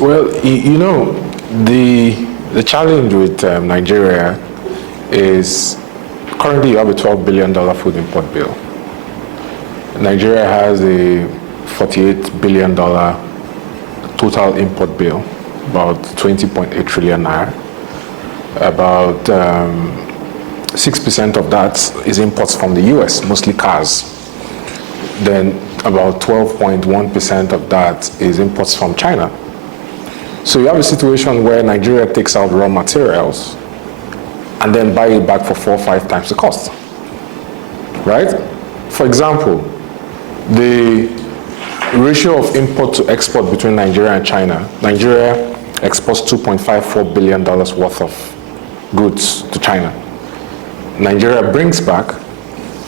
Well, the challenge with Nigeria is currently you have a $12 billion food import bill. Nigeria has a $48 billion total import bill, about 20.8 trillion naira. About 6% of that is imports from the US, mostly cars. Then about 12.1% of that is imports from China. So you have a situation where Nigeria takes out raw materials and then buy it back for 4 or 5 times the cost, right? For example, the ratio of import to export between Nigeria and China, Nigeria exports $2.54 billion worth of goods to China. Nigeria brings back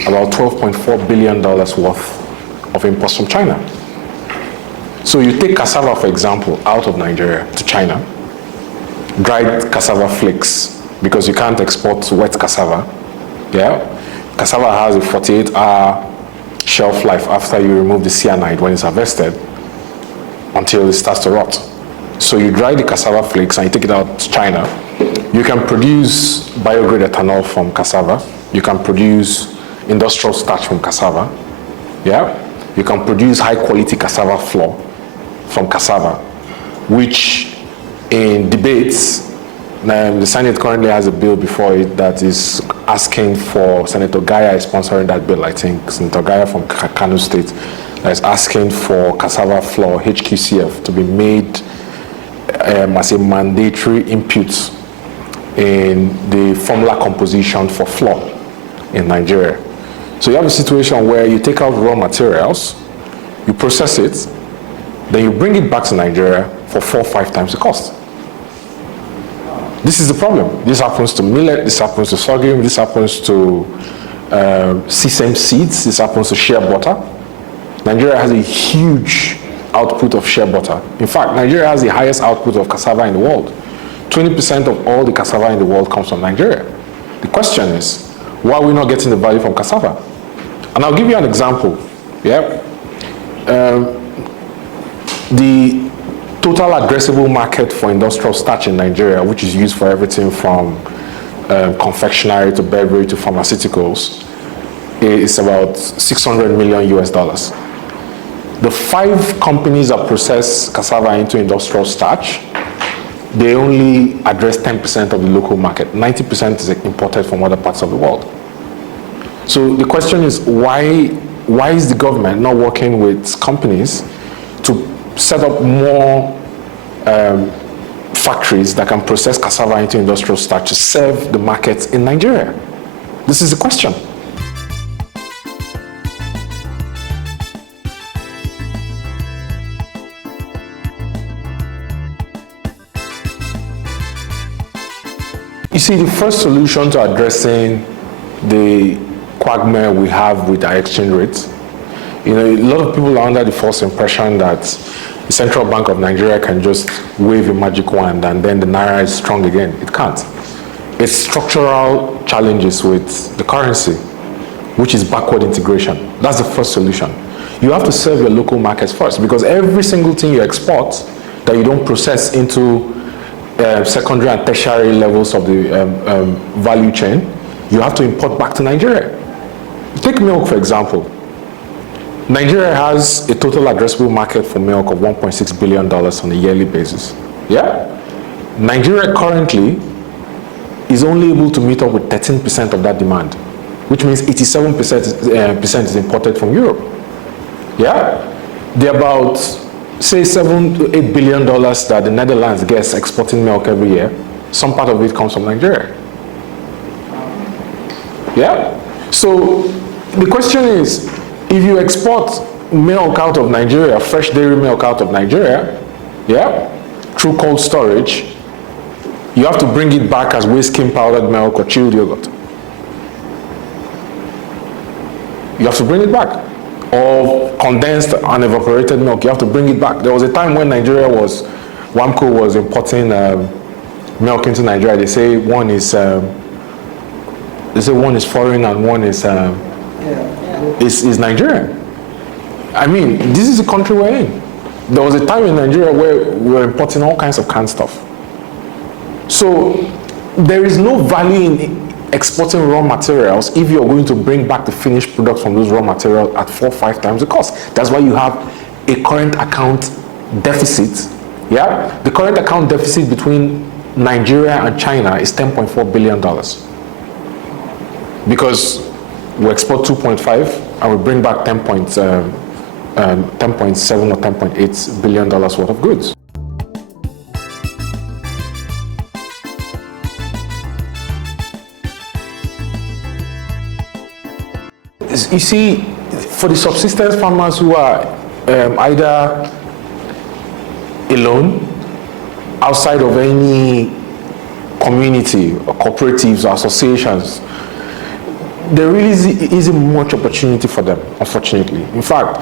about $12.4 billion worth of imports from China. So you take cassava, for example, out of Nigeria to China, dried cassava flakes, because you can't export wet cassava. Yeah, cassava has a 48-hour shelf life after you remove the cyanide when it's harvested until it starts to rot. So you dry the cassava flakes and you take it out to China. You can produce biograde ethanol from cassava. You can produce industrial starch from cassava. Yeah, you can produce high-quality cassava flour from cassava, which in debates, the Senate currently has a bill before it that is asking for, Senator Gaya is sponsoring that bill, I think, Senator Gaya from Kano State, that is asking for cassava flour, HQCF, to be made as a mandatory input in the formula composition for flour in Nigeria. So you have a situation where you take out raw materials, you process it, then you bring it back to Nigeria for 4 or 5 times the cost. This is the problem. This happens to millet, this happens to sorghum, this happens to sesame seeds, this happens to shea butter. Nigeria has a huge output of shea butter. In fact, Nigeria has the highest output of cassava in the world. 20% of all the cassava in the world comes from Nigeria. The question is, why are we not getting the value from cassava? And I'll give you an example. Yeah. The total addressable market for industrial starch in Nigeria, which is used for everything from confectionery to beverage to pharmaceuticals, is about 600 million US dollars. The 5 companies that process cassava into industrial starch, they only address 10% of the local market. 90% is imported from other parts of the world. So the question is, why is the government not working with companies to set up more factories that can process cassava into industrial starch to serve the markets in Nigeria? This is the question. You see, the first solution to addressing the quagmire we have with our exchange rates, a lot of people are under the false impression that the Central Bank of Nigeria can just wave a magic wand and then the naira is strong again. It can't. It's structural challenges with the currency, which is backward integration. That's the first solution. You have to serve your local markets first, because every single thing you export that you don't process into secondary and tertiary levels of the value chain, you have to import back to Nigeria. Take milk, for example. Nigeria has a total addressable market for milk of $1.6 billion on a yearly basis. Yeah? Nigeria currently is only able to meet up with 13% of that demand, which means 87% is imported from Europe. Yeah? The about, say, $7 to $8 billion that the Netherlands gets exporting milk every year, some part of it comes from Nigeria. Yeah? So the question is, if you export milk out of Nigeria, fresh dairy milk out of Nigeria, yeah, through cold storage, you have to bring it back as waste skim powdered milk or chilled yogurt. You have to bring it back. Or condensed and evaporated milk, you have to bring it back. There was a time when WAMCO was importing milk into Nigeria. They say one is foreign and one is Nigerian. I mean, this is the country we're in. There was a time in Nigeria where we were importing all kinds of canned stuff. So there is no value in exporting raw materials if you're going to bring back the finished products from those raw materials at 4 or 5 times the cost. That's why you have a current account deficit. Yeah, the current account deficit between Nigeria and China is $10.4 billion. Because we export 2.5 and we bring back 10.7 or $10.8 billion worth of goods. You see, for the subsistence farmers who are either alone, outside of any community or cooperatives or associations, there really isn't much opportunity for them, unfortunately. In fact,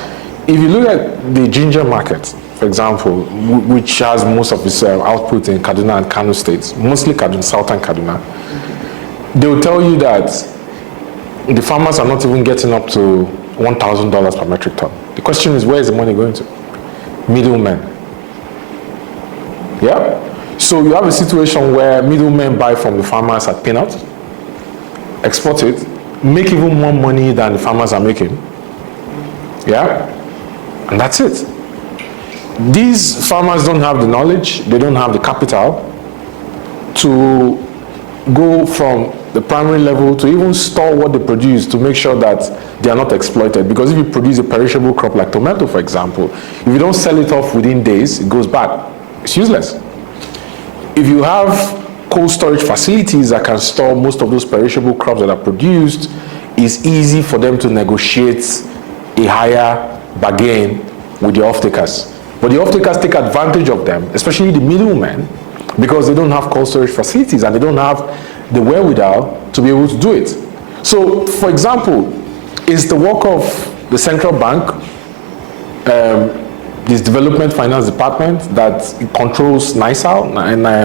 if you look at the ginger market, for example, which has most of its output in Kaduna and Kano states, mostly Kaduna, southern Kaduna, they will tell you that the farmers are not even getting up to $1,000 per metric ton. The question is, where is the money going to? Middlemen. Yeah? So you have a situation where middlemen buy from the farmers at peanuts, export it, make even more money than the farmers are making. Yeah? And that's it. These farmers don't have the knowledge, they don't have the capital to go from the primary level to even store what they produce to make sure that they are not exploited. Because if you produce a perishable crop like tomato, for example, if you don't sell it off within days, it goes bad. It's useless. If you have cold storage facilities that can store most of those perishable crops that are produced, it's easy for them to negotiate a higher bargain with the off-takers. But the off-takers take advantage of them, especially the middlemen, because they don't have cold storage facilities and they don't have the wherewithal to be able to do it. So, for example, it's the work of the central bank, this development finance department that controls NISAL,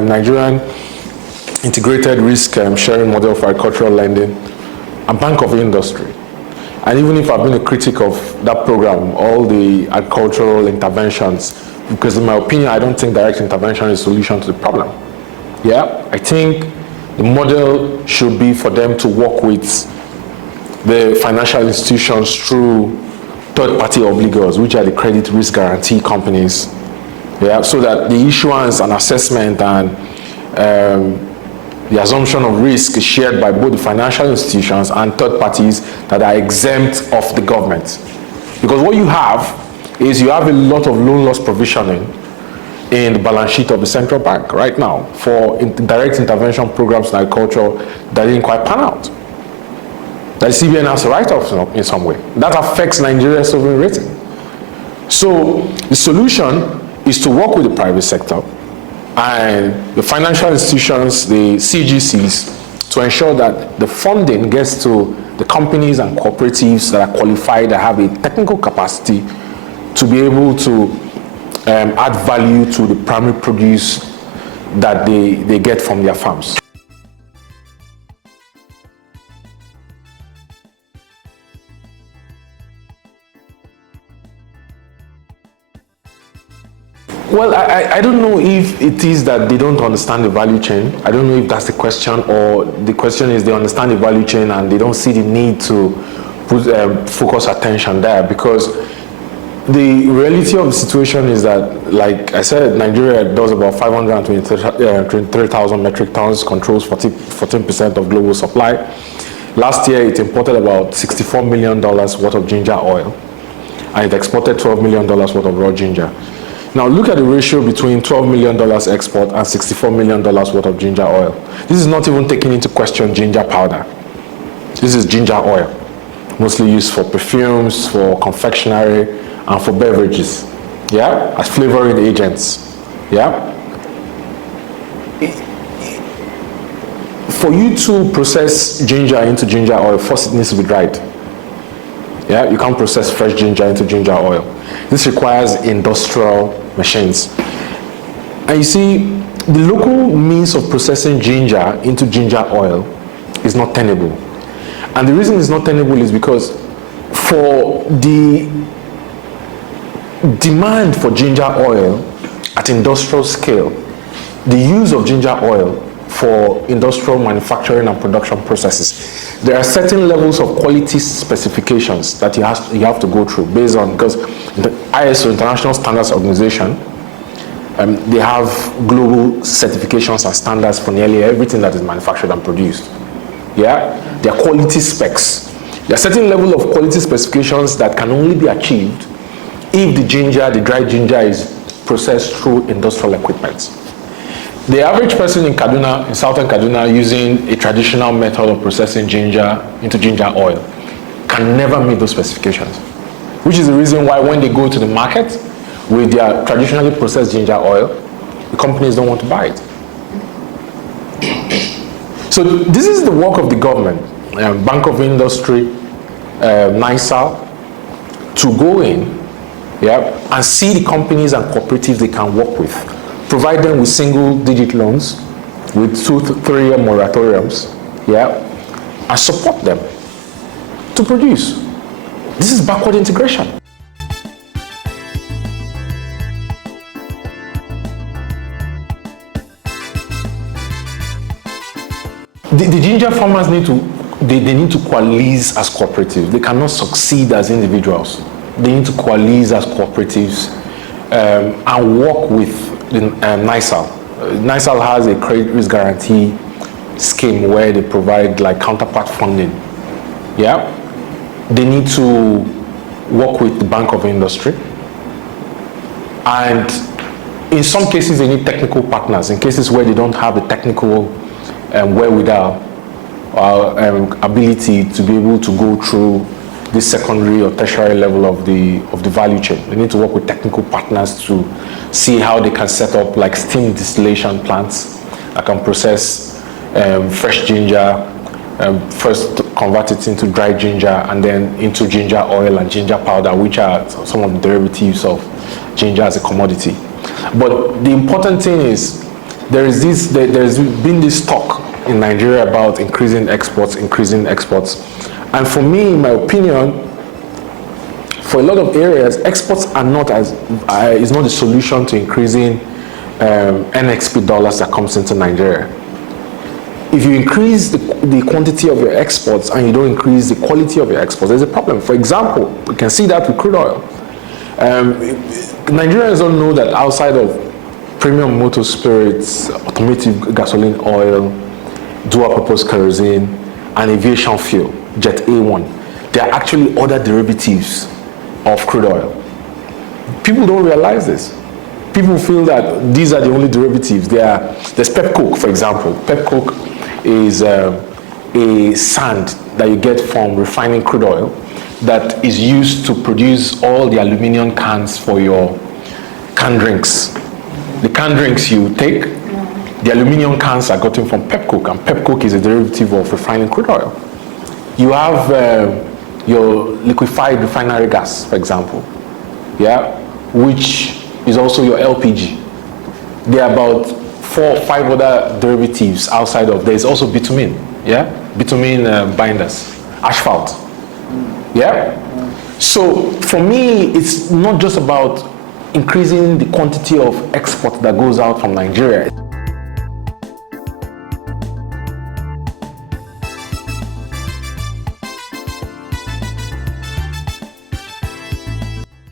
Nigerian Integrated Risk Sharing Model for Agricultural Lending, and Bank of Industry. And even if I've been a critic of that program, all the agricultural interventions, because in my opinion, I don't think direct intervention is a solution to the problem. Yeah, I think the model should be for them to work with the financial institutions through third-party obligors, which are the credit risk guarantee companies, yeah, so that the issuance and assessment and the assumption of risk is shared by both the financial institutions and third parties that are exempt of the government. Because what you have is you have a lot of loan loss provisioning in the balance sheet of the central bank right now for direct intervention programs in agriculture that didn't quite pan out. That the CBN has to write off in some way. That affects Nigeria's sovereign rating. So the solution is to work with the private sector and the financial institutions, the CGCs, to ensure that the funding gets to the companies and cooperatives that are qualified, that have a technical capacity to be able to add value to the primary produce that they get from their farms. Well, I don't know if it is that they don't understand the value chain. I don't know if that's the question, or the question is they understand the value chain and they don't see the need to put focus attention there, because the reality of the situation is that, like I said, Nigeria does about 523,000 metric tons, controls 14% of global supply. Last year, it imported about $64 million worth of ginger oil, and it exported $12 million worth of raw ginger. Now look at the ratio between $12 million export and $64 million worth of ginger oil. This is not even taking into question ginger powder. This is ginger oil, mostly used for perfumes, for confectionery, and for beverages, yeah, as flavoring agents, yeah. For you to process ginger into ginger oil, first it needs to be dried. Yeah, you can't process fresh ginger into ginger oil. This requires industrial machines. And you see, the local means of processing ginger into ginger oil is not tenable. And the reason it's not tenable is because for the demand for ginger oil at industrial scale, the use of ginger oil for industrial manufacturing and production processes, there are certain levels of quality specifications that you have to go through based on, because the ISO, International Standards Organization, they have global certifications and standards for nearly everything that is manufactured and produced. Yeah, there are quality specs. There are certain level of quality specifications that can only be achieved if the ginger, the dried ginger, is processed through industrial equipment. The average person in Kaduna, in southern Kaduna, using a traditional method of processing ginger into ginger oil can never meet those specifications, which is the reason why when they go to the market with their traditionally processed ginger oil, the companies don't want to buy it. So this is the work of the government, Bank of Industry, NISAL, to go in, yeah, and see the companies and cooperatives they can work with, provide them with single-digit loans, with 2 to 3 year moratoriums, yeah, and support them to produce. This is backward integration. The ginger farmers need to coalesce as cooperatives. They cannot succeed as individuals. They need to coalesce as cooperatives and work with the NISAL. NISAL has a credit risk guarantee scheme where they provide like counterpart funding. Yeah, they need to work with the Bank of Industry, and in some cases they need technical partners. In cases where they don't have the technical wherewithal or ability to be able to go through this secondary or tertiary level of the value chain, they need to work with technical partners to see how they can set up like steam distillation plants that can process fresh ginger, first convert it into dried ginger and then into ginger oil and ginger powder, which are some of the derivatives of ginger as a commodity. But the important thing is there's been this talk in Nigeria about increasing exports. And for me, in my opinion, for a lot of areas, exports are not is not the solution to increasing NXP dollars that comes into Nigeria. If you increase the quantity of your exports and you don't increase the quality of your exports, there's a problem. For example, we can see that with crude oil. Nigerians don't know that outside of premium motor spirits, automotive gasoline oil, dual-purpose kerosene, and aviation fuel, Jet A1, there are actually other derivatives of crude oil. People don't realize this. People feel that these are the only derivatives. There's pep coke, for example. Pep coke is a sand that you get from refining crude oil that is used to produce all the aluminum cans for your canned drinks. The canned drinks you take, the aluminum cans are gotten from pep coke, and pep coke is a derivative of refining crude oil. You have your liquefied refinery gas, for example, yeah, which is also your LPG. There are about 4 or 5 other derivatives outside of. There's also bitumen, yeah, bitumen binders, asphalt, yeah. So for me, it's not just about increasing the quantity of export that goes out from Nigeria.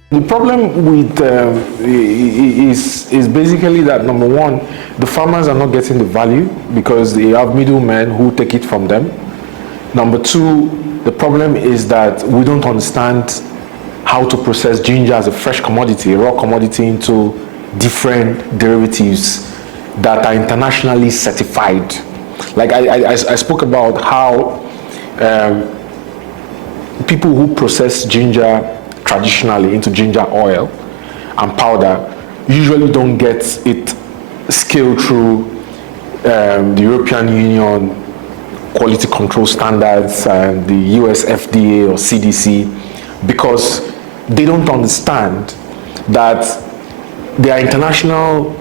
The problem with is basically that, number one, the farmers are not getting the value because they have middlemen who take it from them. Number two, the problem is that we don't understand how to process ginger as a fresh commodity, a raw commodity, into different derivatives that are internationally certified. Like I spoke about how people who process ginger traditionally into ginger oil and powder usually don't get it scaled through the European Union quality control standards and the US FDA or CDC, because they don't understand that there are international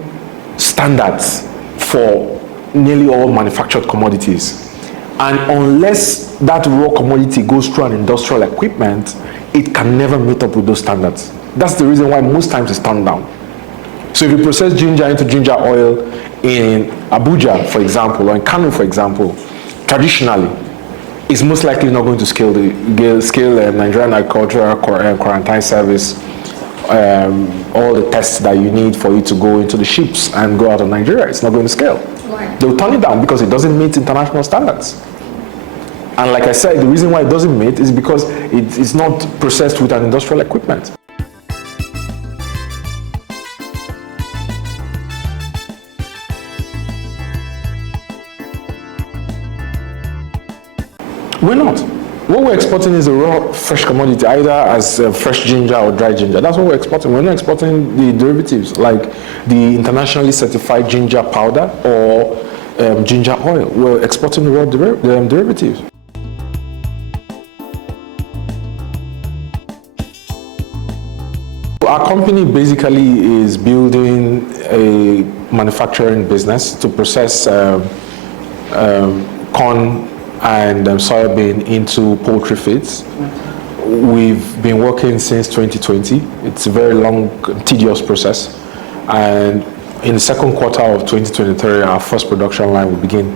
standards for nearly all manufactured commodities. And unless that raw commodity goes through an industrial equipment, it can never meet up with those standards. That's the reason why most times it's turned down. So if you process ginger into ginger oil in Abuja, for example, or in Kano, for example, traditionally, it's most likely not going to scale the Nigerian Agricultural Quarantine Service, all the tests that you need for it to go into the ships and go out of Nigeria. It's not going to scale. Why? They'll turn it down because it doesn't meet international standards. And like I said, the reason why it doesn't meet is because it's not processed with an industrial equipment. We're not. What we're exporting is a raw, fresh commodity, either as fresh ginger or dry ginger. That's what we're exporting. We're not exporting the derivatives, like the internationally certified ginger powder or ginger oil. We're exporting the raw derivatives. Our company basically is building a manufacturing business to process corn and soybean into poultry feeds. We've been working since 2020. It's a very long, tedious process. And in the second quarter of 2023, our first production line will begin.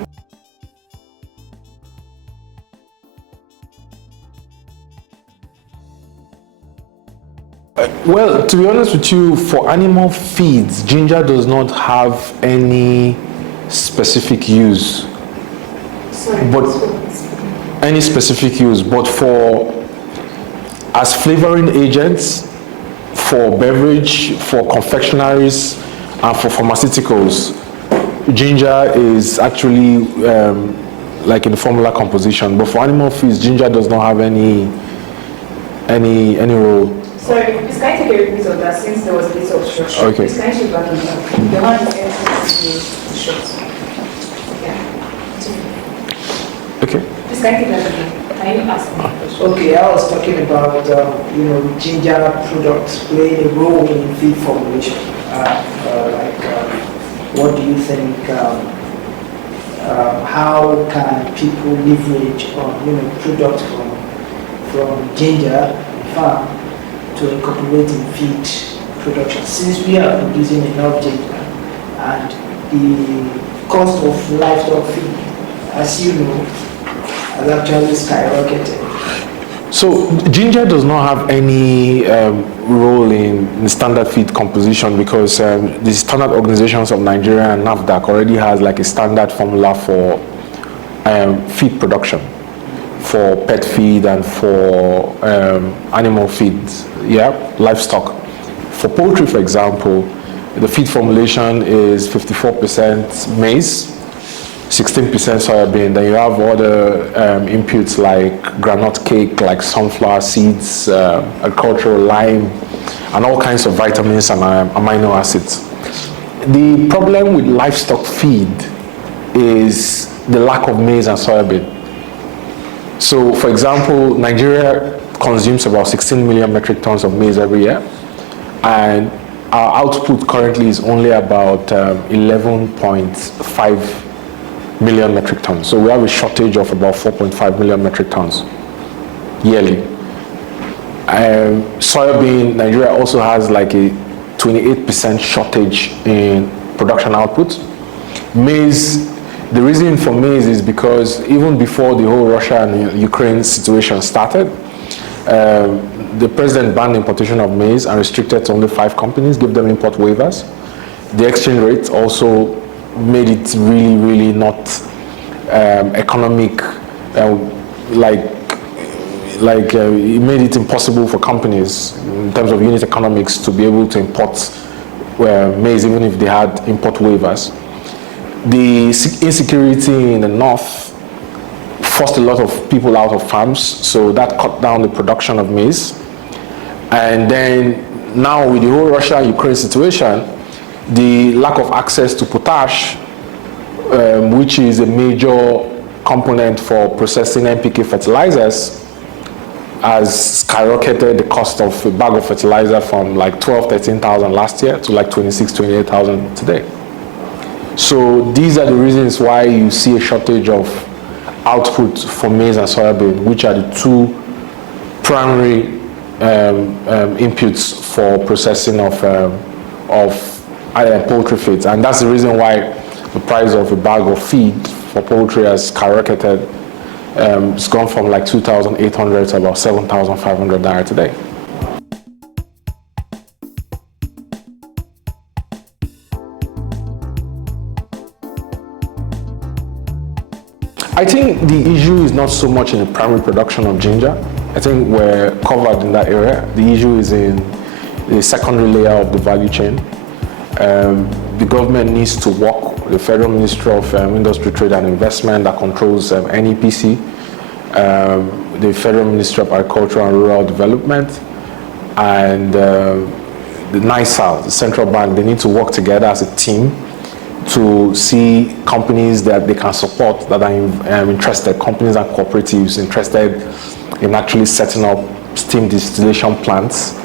Well, to be honest with you, for animal feeds, ginger does not have any specific use. Any specific use, but as flavoring agents, for beverage, for confectionaries, and for pharmaceuticals, ginger is actually like in the formula composition. But for animal feeds, ginger does not have any role. Sorry, please can I take a repeat of that since there was a bit of obstruction? Okay. Please can I shift back on that? The one is short. Yeah. Okay. Please can I take that again? Can you ask me a question? Okay, I was talking about ginger products playing a role in feed formulation. What do you think? How can people leverage on products from ginger farm to incorporate in feed production? Since we are producing enough ginger and the cost of livestock feed, as you know, has actually skyrocketed. So ginger does not have any role in the standard feed composition because the standard organizations of Nigeria and NAFDAC already has like a standard formula for feed production, for pet feed and for animal feed, livestock. For poultry, for example, the feed formulation is 54% maize, 16% soybean. Then you have other inputs like granite cake, like sunflower seeds, agricultural lime, and all kinds of vitamins and amino acids. The problem with livestock feed is the lack of maize and soybean. So, for example, Nigeria consumes about 16 million metric tons of maize every year, and our output currently is only about 11.5 million metric tons. So we have a shortage of about 4.5 million metric tons yearly. Soybean, Nigeria also has like a 28% shortage in production output. Maize, the reason for maize is because even before the whole Russia and Ukraine situation started, the president banned importation of maize and restricted to only 5 companies, gave them import waivers. The exchange rate also made it really, really not economic, it made it impossible for companies in terms of unit economics to be able to import maize even if they had import waivers. The insecurity in the north forced a lot of people out of farms, so that cut down the production of maize. And then now with the whole Russia-Ukraine situation, the lack of access to potash, which is a major component for processing NPK fertilizers, has skyrocketed the cost of a bag of fertilizer from like 12,000-13,000 last year to like 26,000-28,000 today. So these are the reasons why you see a shortage of output for maize and soybean, which are the 2 primary inputs for processing of poultry feeds, and that's the reason why the price of a bag of feed for poultry has skyrocketed. It's gone from like 2,800 to about 7,500 naira today. I think the issue is not so much in the primary production of ginger. I think we're covered in that area. The issue is in the secondary layer of the value chain. The government needs to work with the Federal Ministry of Industry, Trade and Investment that controls NEPC, the Federal Ministry of Agriculture and Rural Development, and the NISAL, the central bank. They need to work together as a team to see companies that they can support that are interested, companies and cooperatives interested in actually setting up steam distillation plants,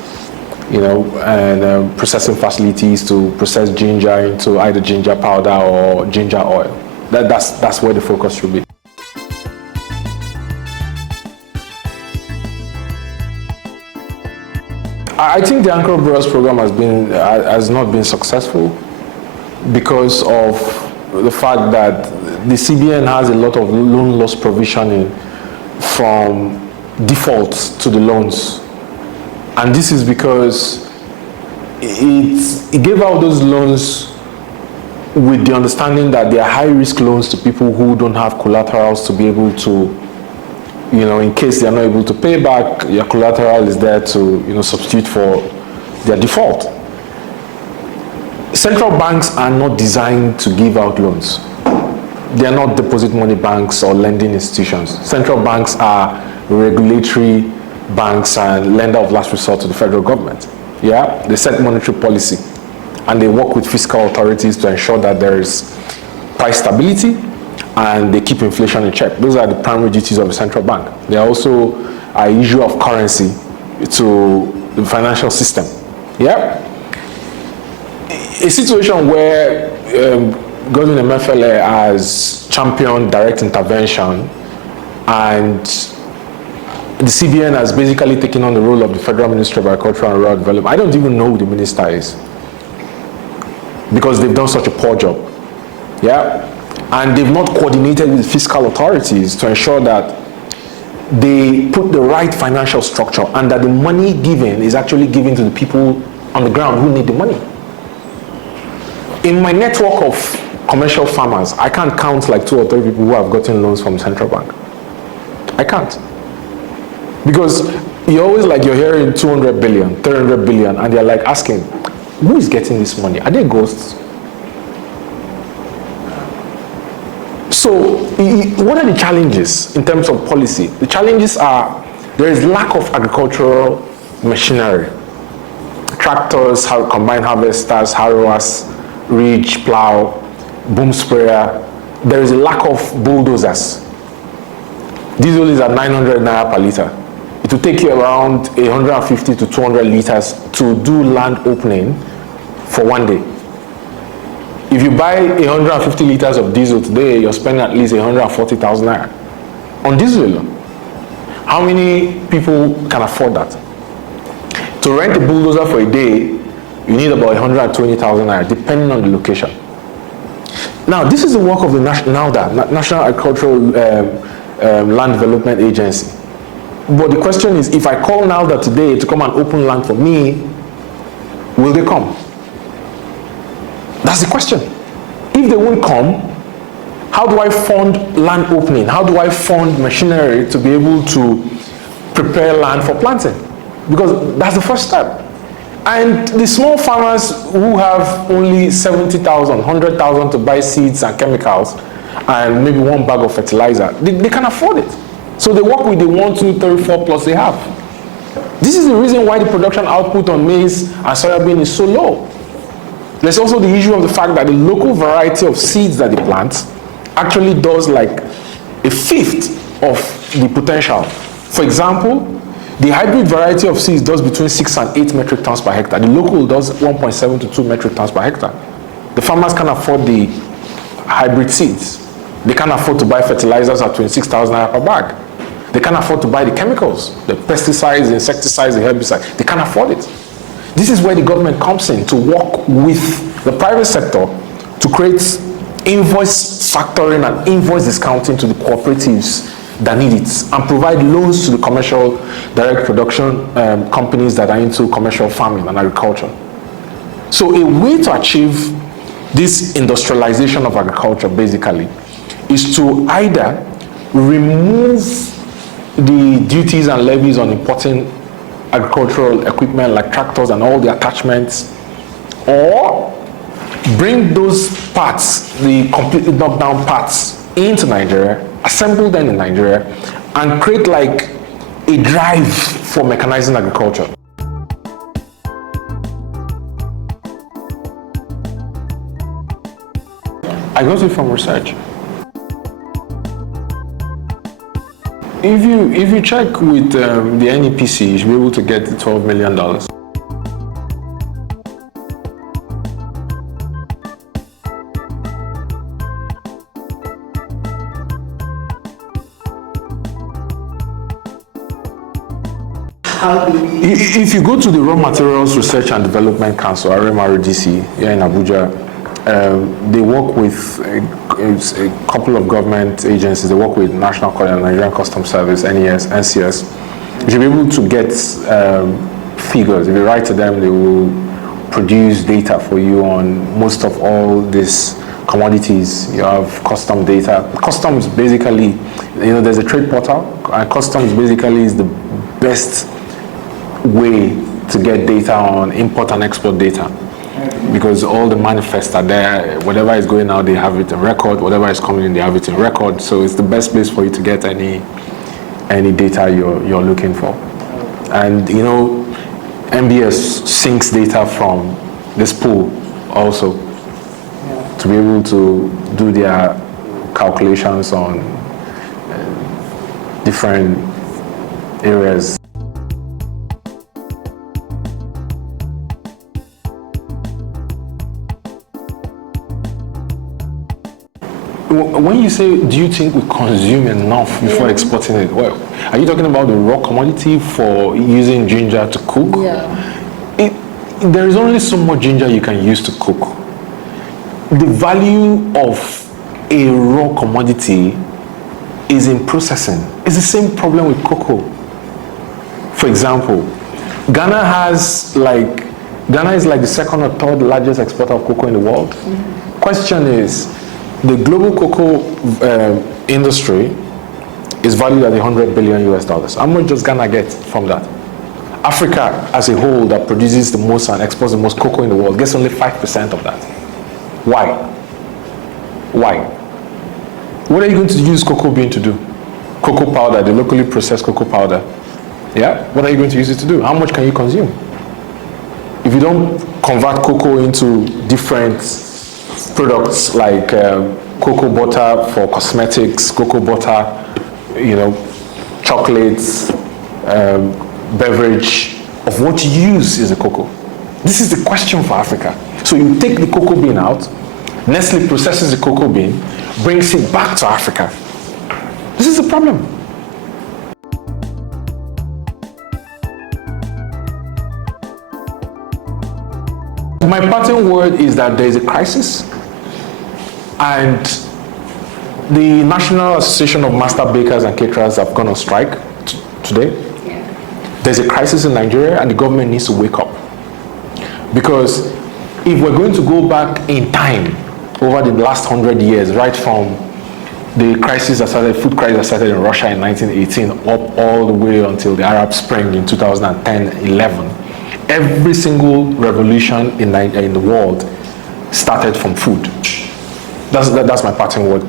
and processing facilities to process ginger into either ginger powder or ginger oil. That's where the focus should be. I think the Anchor Brewers program has not been successful because of the fact that the CBN has a lot of loan loss provisioning from defaults to the loans. And this is because it gave out those loans with the understanding that they are high-risk loans to people who don't have collaterals to be able to, in case they are not able to pay back, your collateral is there to, substitute for their default. Central banks are not designed to give out loans. They are not deposit money banks or lending institutions. Central banks are regulatory banks and lender of last resort to the federal government. Yeah, they set monetary policy and they work with fiscal authorities to ensure that there is price stability and they keep inflation in check. Those are the primary duties of a central bank. They are also an issue of currency to the financial system. Yeah. A situation where Godwin Emefiele has championed direct intervention and the CBN has basically taken on the role of the Federal Ministry of Agriculture and Rural Development. I don't even know who the minister is because they've done such a poor job. Yeah? And they've not coordinated with fiscal authorities to ensure that they put the right financial structure and that the money given is actually given to the people on the ground who need the money. In my network of commercial farmers, I can't count like 2 or 3 people who have gotten loans from the central bank. I can't. Because you're always you're hearing 200 billion, 300 billion, and they're asking, who is getting this money? Are they ghosts? So, what are the challenges in terms of policy? The challenges are, there is lack of agricultural machinery. Tractors, combined harvesters, harrowers, ridge, plow, boom sprayer. There is a lack of bulldozers. Diesel is at 900 naira per liter. It will take you around 150 to 200 liters to do land opening for one day. If you buy 150 liters of diesel today, you're spending at least 140,000 naira on diesel alone. How many people can afford that? To rent a bulldozer for a day, you need about 120,000 naira, depending on the location. Now, this is the work of the NALDA, National Agricultural Land Development Agency. But the question is, if I call NALDA today to come and open land for me, will they come? That's the question. If they won't come, how do I fund land opening? How do I fund machinery to be able to prepare land for planting? Because that's the first step. And the small farmers who have only 70,000, 100,000 to buy seeds and chemicals and maybe 1 bag of fertilizer, they can afford it. So they work with the 1, 2, 3, 4 plus they have. This is the reason why the production output on maize and soybean is so low. There's also the issue of the fact that the local variety of seeds that they plant actually does a fifth of the potential. For example, the hybrid variety of seeds does between 6 and 8 metric tons per hectare. The local does 1.7 to 2 metric tons per hectare. The farmers can afford the hybrid seeds. They can't afford to buy fertilizers at 26,000 naira per bag. They can't afford to buy the chemicals, the pesticides, the insecticides, the herbicides. They can't afford it. This is where the government comes in to work with the private sector to create invoice factoring and invoice discounting to the cooperatives that need it, and provide loans to the commercial direct production companies that are into commercial farming and agriculture. So a way to achieve this industrialization of agriculture basically is to either remove the duties and levies on importing agricultural equipment like tractors and all the attachments, or bring those parts, the completely knocked down parts, into Nigeria, assemble them in Nigeria, and create like a drive for mechanizing agriculture. I got it from research. If you check with the NEPC, you should be able to get $12 million. How do we? If you go to the Raw Materials Research and Development Council, RMRDC, here in Abuja, they work with a couple of government agencies. They work with National Nigerian Customs Service, NES, NCS. You should be able to get figures. If you write to them, they will produce data for you on most of all these commodities. You have custom data. Customs basically, there's a trade portal, and customs basically is the best way to get data on import and export data, because all the manifests are there. Whatever is going out, they have it in record. Whatever is coming in, they have it in record. So it's the best place for you to get any data you're looking for. And MBS syncs data from this pool also to be able to do their calculations on different areas. When you say, do you think we consume enough before exporting it? Well, are you talking about the raw commodity for using ginger to cook? Yeah. There is only so much ginger you can use to cook. The value of a raw commodity is in processing. It's the same problem with cocoa. For example, Ghana is like the second or third largest exporter of cocoa in the world. Mm-hmm. Question is, the global cocoa industry is valued at $100 billion US. How much does Ghana get from that? Africa as a whole, that produces the most and exports the most cocoa in the world, gets only 5% of that. Why? What are you going to use cocoa bean to do? Cocoa powder, the locally processed cocoa powder. Yeah? What are you going to use it to do? How much can you consume? If you don't convert cocoa into different products like cocoa butter for cosmetics, cocoa butter, chocolates, beverage, of what use is the cocoa? This is the question for Africa. So you take the cocoa bean out, Nestle processes the cocoa bean, brings it back to Africa. This is the problem. My parting word is that there is a crisis, and the National Association of Master Bakers and Caterers have gone on strike today. Yeah. There's a crisis in Nigeria, and the government needs to wake up. Because if we're going to go back in time over the last 100 years, right from the crisis that started, food crisis that started in Russia in 1918, up all the way until the Arab Spring in 2010-11, every single revolution in the world started from food. That's my parting word.